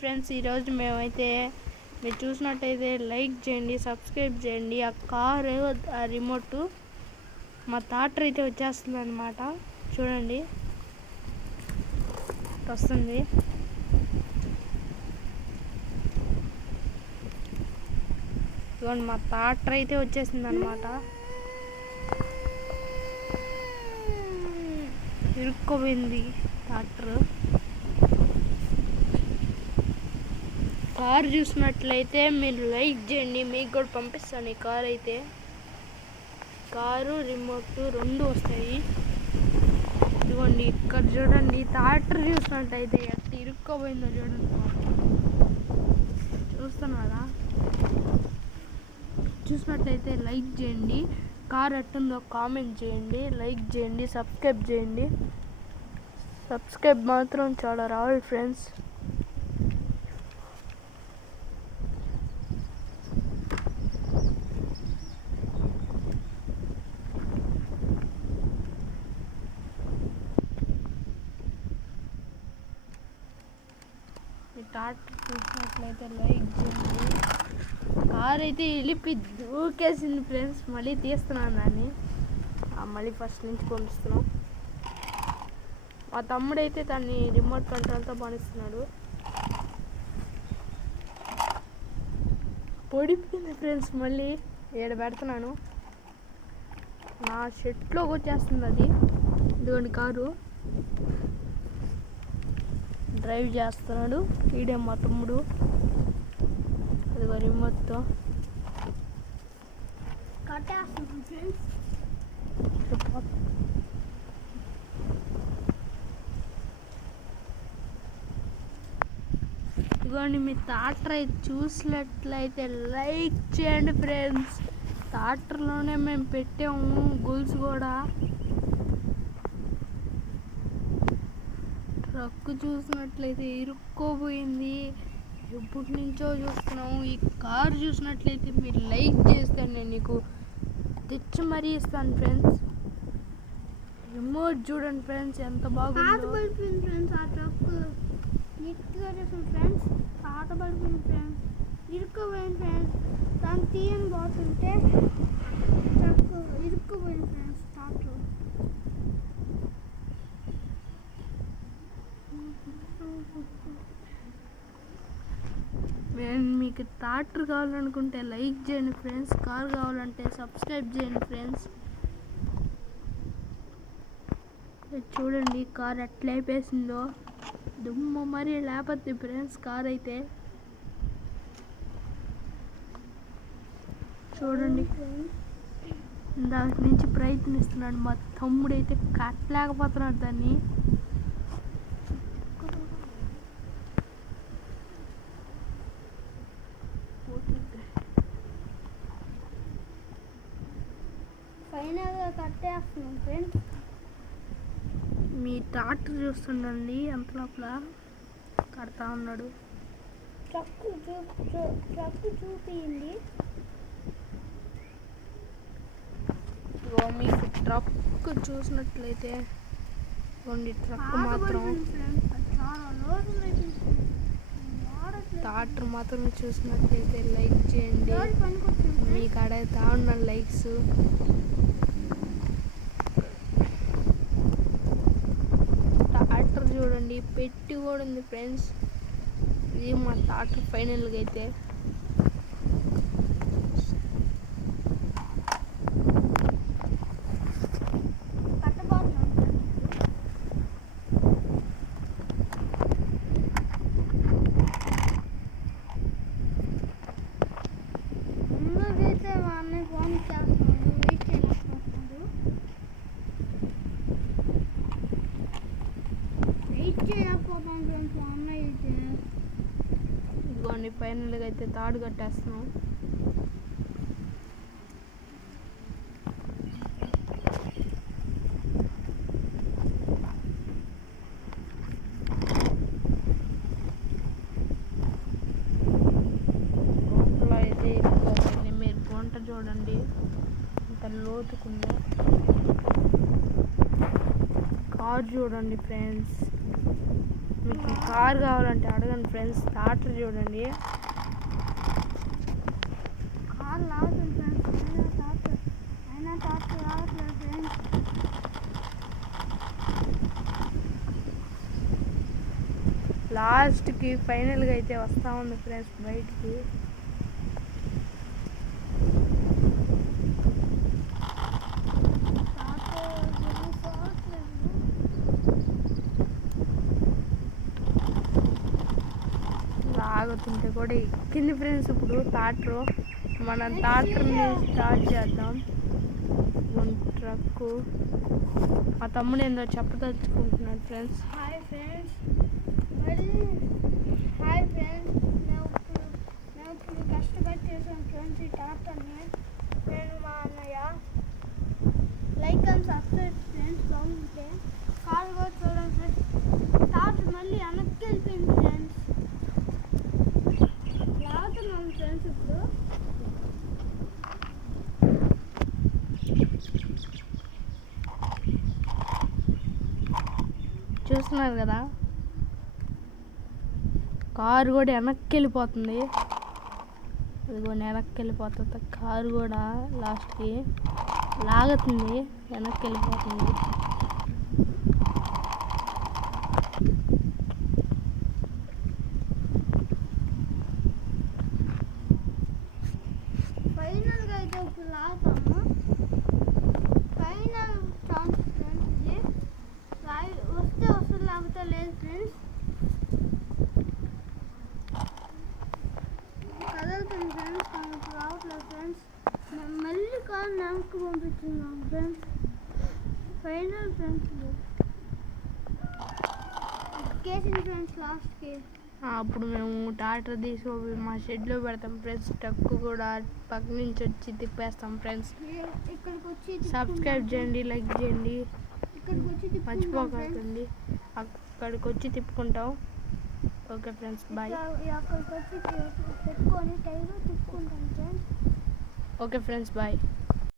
Friends, ఈరోజు మేమైతే మీరు చూసినట్టయితే లైక్ చేయండి, సబ్స్క్రైబ్ చేయండి. ఆ కారు ఆ రిమోట్ మా థాటర్ అయితే వచ్చేస్తుంది అనమాట. చూడండి వస్తుంది. ఇదిగోండి మా థాటర్ అయితే వచ్చేసింది అనమాట. ఇరుక్కుపోయింది థాటర్. కారు చూసినట్లయితే మీరు లైక్ చేయండి, మీకు కూడా పంపిస్తాను. ఈ కారు అయితే కారు రిమోట్ రెండు వస్తాయి. ఇదిగోండి ఇక్కడ చూడండి, థాటర్ చూసినట్టయితే ఎట్లా ఇరుక్కోపోయిందో చూడండి. చూస్తున్నారా? చూసినట్లయితే లైక్ చేయండి, కార్ ఎట్టుందో కామెంట్ చేయండి, లైక్ చేయండి, సబ్స్క్రైబ్ చేయండి. సబ్స్క్రైబ్ మాత్రం చాలా రావాలి ఫ్రెండ్స్. థాటర్ చూసినట్లయితే లైక్ చేయండి. కార్ అయితే వెళ్ళిపి దూకేసింది ఫ్రెండ్స్. మళ్ళీ తీస్తున్నాను దాన్ని, మళ్ళీ ఫస్ట్ నుంచి పంపిస్తున్నాం. మా తమ్ముడైతే దాన్ని రిమోట్ కంట్రోల్తో పనిస్తున్నాడు. పడిపోయింది ఫ్రెండ్స్. మళ్ళీ ఏడ పెడుతున్నాను, నా షెట్లోకి వచ్చేస్తుంది అది. ఇదిగోండి కారు డ్రైవ్ చేస్తున్నాడు ఈడే మా తమ్ముడు. అదిగో రిమోట్తో ఇదిగోండి మీ థాటర్ అయితే చూసినట్లయితే లైక్ చేయండి ఫ్రెండ్స్. థాటర్లోనే మేము పెట్టాము గోల్స్ కూడా. ట్రక్ చూసినట్లయితే ఇరుక్కోపోయింది. ఎప్పటి నుంచో చూస్తున్నాము. ఈ కార్ చూసినట్లయితే మీరు లైక్ చేస్తాను, నేను నీకు తెచ్చి మరీ ఇస్తాను ఫ్రెండ్స్. రిమోట్ చూడండి ఫ్రెండ్స్ ఎంత బాగుందో. ఫ్రెండ్స్ ఆ ట్రక్ ఫ్రెండ్స్ పాత పడిపోయింది ఫ్రెండ్స్, ఇరుక్కుపోయింది ఫ్రెండ్స్. దాన్ని తీయని పోతుంటే ట్రక్ ఇరుక్కుపోయింది ఫ్రెండ్స్. థాటర్ మీకు థాటర్ కావాలనుకుంటే లైక్ చేయండి ఫ్రెండ్స్, కార్ కావాలంటే సబ్స్క్రైబ్ చేయండి ఫ్రెండ్స్. చూడండి కార్ ఎట్లా అయిపోయిందో, దుమ్ము మరీ లేకపోతే ఫ్రెండ్స్. కార్ అయితే చూడండి దాని నుంచి ప్రయత్నిస్తున్నాడు. మా తమ్ముడైతే కట్టలేకపోతున్నాడు దాన్ని. ఫైనల్గా కట్టేస్తున్నాం ఫ్రెండ్స్. మీ థాటర్ చూస్తుండండి అంత లోపల కడతా ఉన్నాడు. ట్రక్ చూపింది. మీకు ట్రక్ చూసినట్లయితే కొన్ని ట్రక్ మాత్రం థాటర్ మాత్రం చూసినట్లయితే లైక్ చేయండి. మీకు అడుగుతా ఉన్నాను లైక్స్. థాటర్ చూడండి పెట్టి కూడా ఉంది ఫ్రెండ్స్. ఇది మా థాటర్ ఫైనల్గా అయితే. ఇదిగోండి ఫైనల్గా అయితే తాడు కట్టేస్తున్నాం. లోపల అయితే ఎక్కువ మీరు గుంట చూడండి ఎంత లోతుకుందో. కార్ చూడండి ఫ్రెండ్స్, మీకు కార్ కావాలంటే అడగండి ఫ్రెండ్స్. టాటర్ చూడండి, కార్ లాగుతుంది ఫ్రెండ్స్. అయినా టాటర్ రావట్లేదు ఫ్రెండ్స్. లాస్ట్కి ఫైనల్గా అయితే వస్తూ ఉంది ఫ్రెండ్స్ బయటికి. లాగుతుంటే కూడా ఎక్కింది ఫ్రెండ్స్. ఇప్పుడు మన టాటర్ని స్టార్ట్ చేద్దాం. ట్రక్కు మా తమ్ముడు ఏందో చెప్పదలుచుకుంటున్నాడు friends. Hi friends, hi friends. నేను ఇప్పుడు కష్టపడి చేసాను ఫ్రెండ్స్ ఈ టాటర్ని. నేను మా అన్నయ్య. Like and subscribe friends. బాగుంటే కార్ కూడా చూడండి ఫ్రెండ్స్. టాటర్ మళ్ళీ వెనక్కి వెళ్ళిపోయింది ఫ్రెండ్స్. లాగుతున్నాం ఫ్రెండ్స్ ఇప్పుడు. చూస్తున్నారు కదా, కారు కూడా వెనక్కి వెళ్ళిపోతుంది. అదిగో వెనక్కి వెళ్ళిపోతుంది కారు కూడా. లాస్ట్కి లాగుతుంది, వెనక్కి వెళ్ళిపోతుంది. ఫైనల్గా అయితే ఇప్పుడు లాగుతాము. ఫైనల్ ఛాన్స్ ఫ్రెండ్స్ ఇది. వస్తే వస్తుంది, లేకపోతే లేదు ఫ్రెండ్స్. కదులుతుంది ఫ్రెండ్స్, కానీ ఇప్పుడు రావట్లేదు ఫ్రెండ్స్. మళ్ళీ కార్ వెనక్కి పంపించున్నాం ఫ్రెండ్స్. ఫైనల్ ఫ్రెండ్స్ కేసింది ఫ్రెండ్స్ లాస్ట్కి. అప్పుడు మేము టాటర్ తీసుకొని మా షెడ్లో పెడతాం ఫ్రెండ్స్. ట్రక్ కూడా పక్క నుంచి వచ్చి తిప్పేస్తాం ఫ్రెండ్స్. ఇక్కడికి వచ్చి సబ్స్క్రైబ్ చేయండి, లైక్ చేయండి, ఇక్కడికి వచ్చి మర్చిపోకండి. అక్కడికి వచ్చి తిప్పుకుంటాం. Okay friends, bye. అక్కడికి వచ్చి పెట్టుకొని టైర్ తిప్పుకుంటాం ఫ్రెండ్స్. Okay friends, bye.